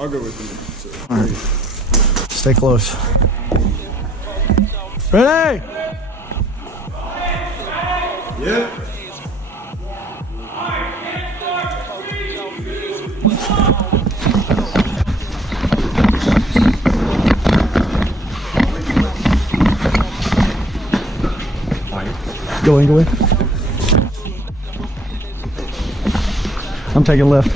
I'll go with you. So, all right. Stay close. Ready? Yeah. Go in, go in. I'm taking left.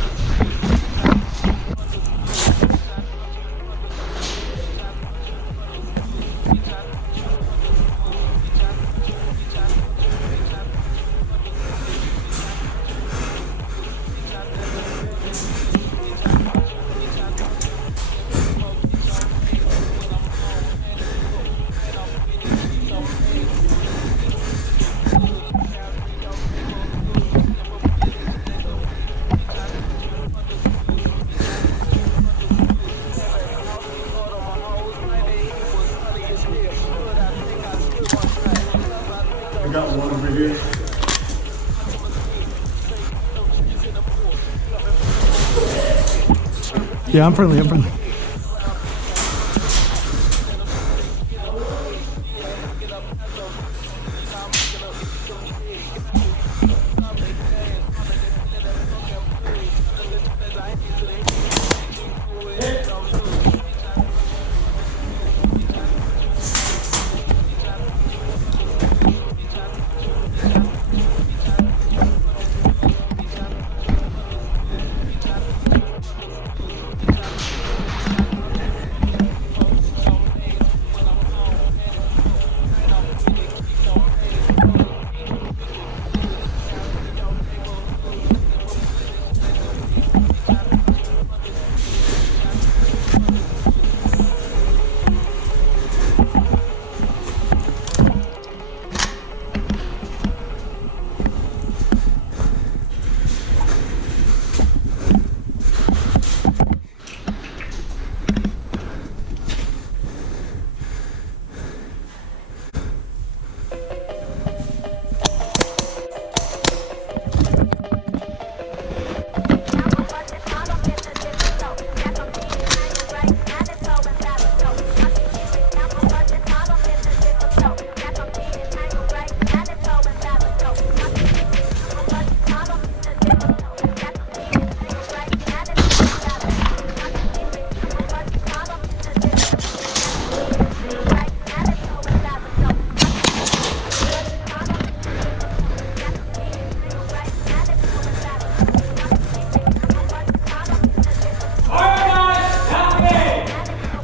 I got one over here. Yeah, I'm friendly, I'm friendly.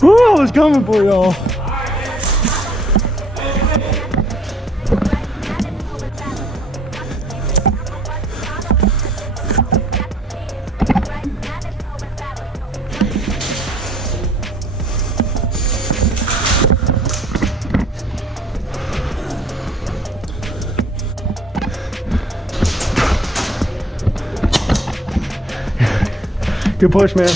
Woo, I was coming for y'all. Good push, man.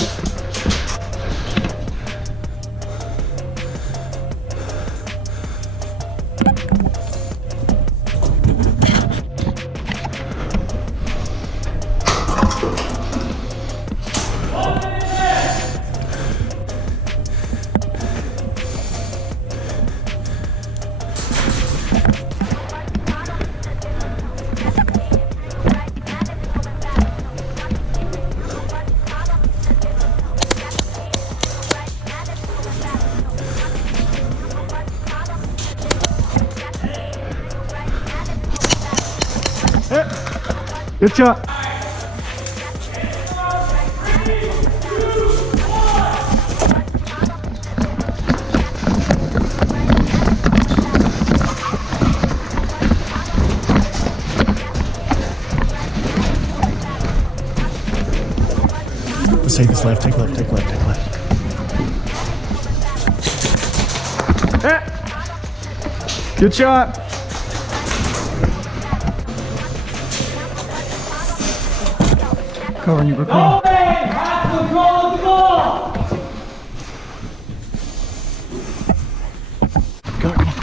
Good shot. Let's take this left, take left, take left, take left. Good shot. Covering you, Brooklyn. Have control of the ball! Go, come on.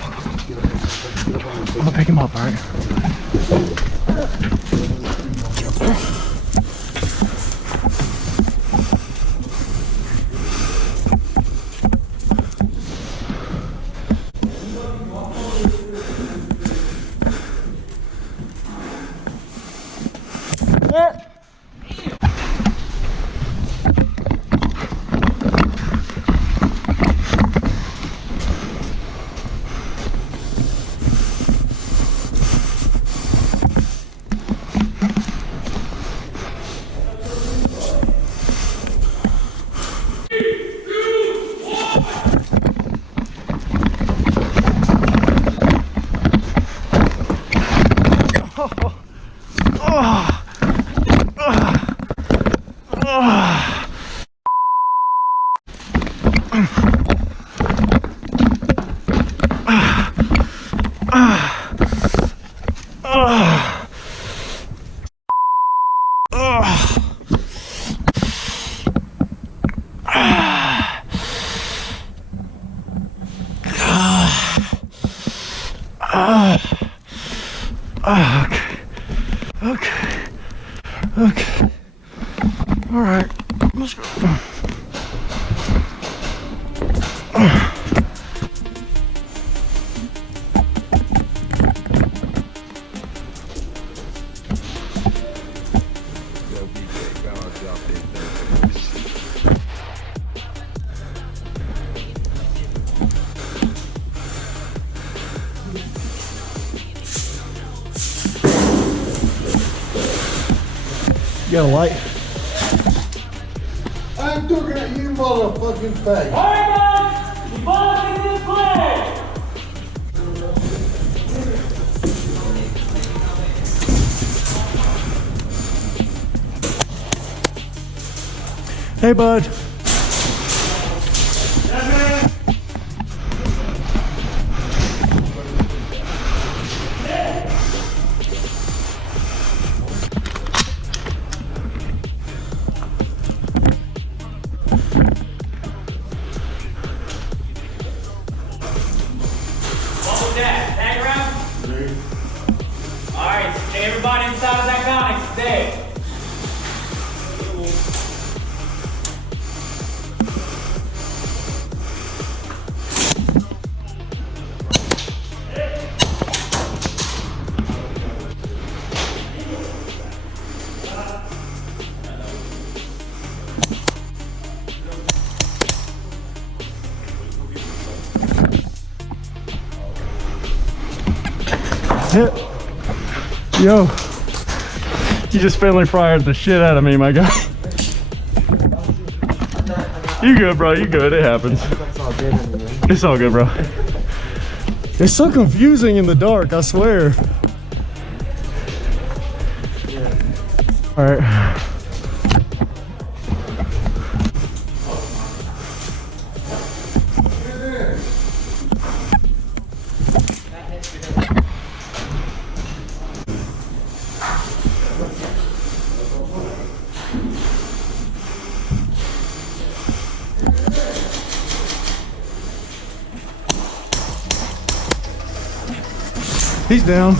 I'm gonna pick him up, alright? Okay. All right. Let's go. You got a light? I'm looking at you, motherfucking face. Alright guys, the ball is in this play. Hey, bud. What was that? Tag around? Alright, stay everybody inside of that conic. Stay. Hit. Yo. You just friendly fired the shit out of me, my guy. You good, bro. You good. It happens. It's all good, bro. It's so confusing in the dark, I swear. All right. He's down.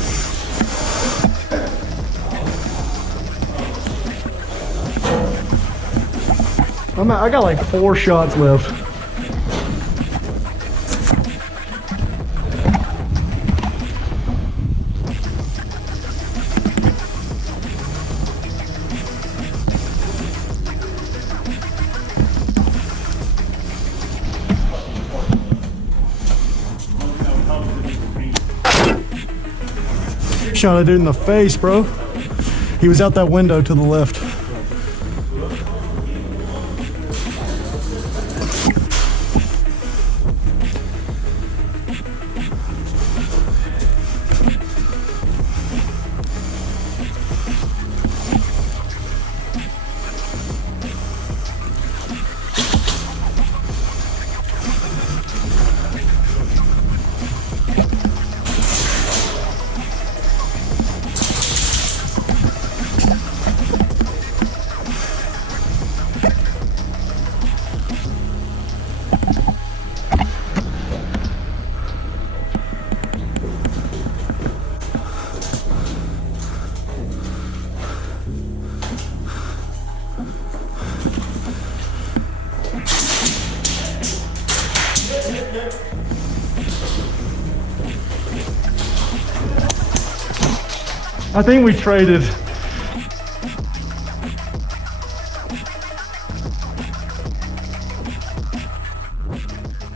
I got like 4 shots left. Shot a dude in the face, bro. He was out that window to the left. I think we traded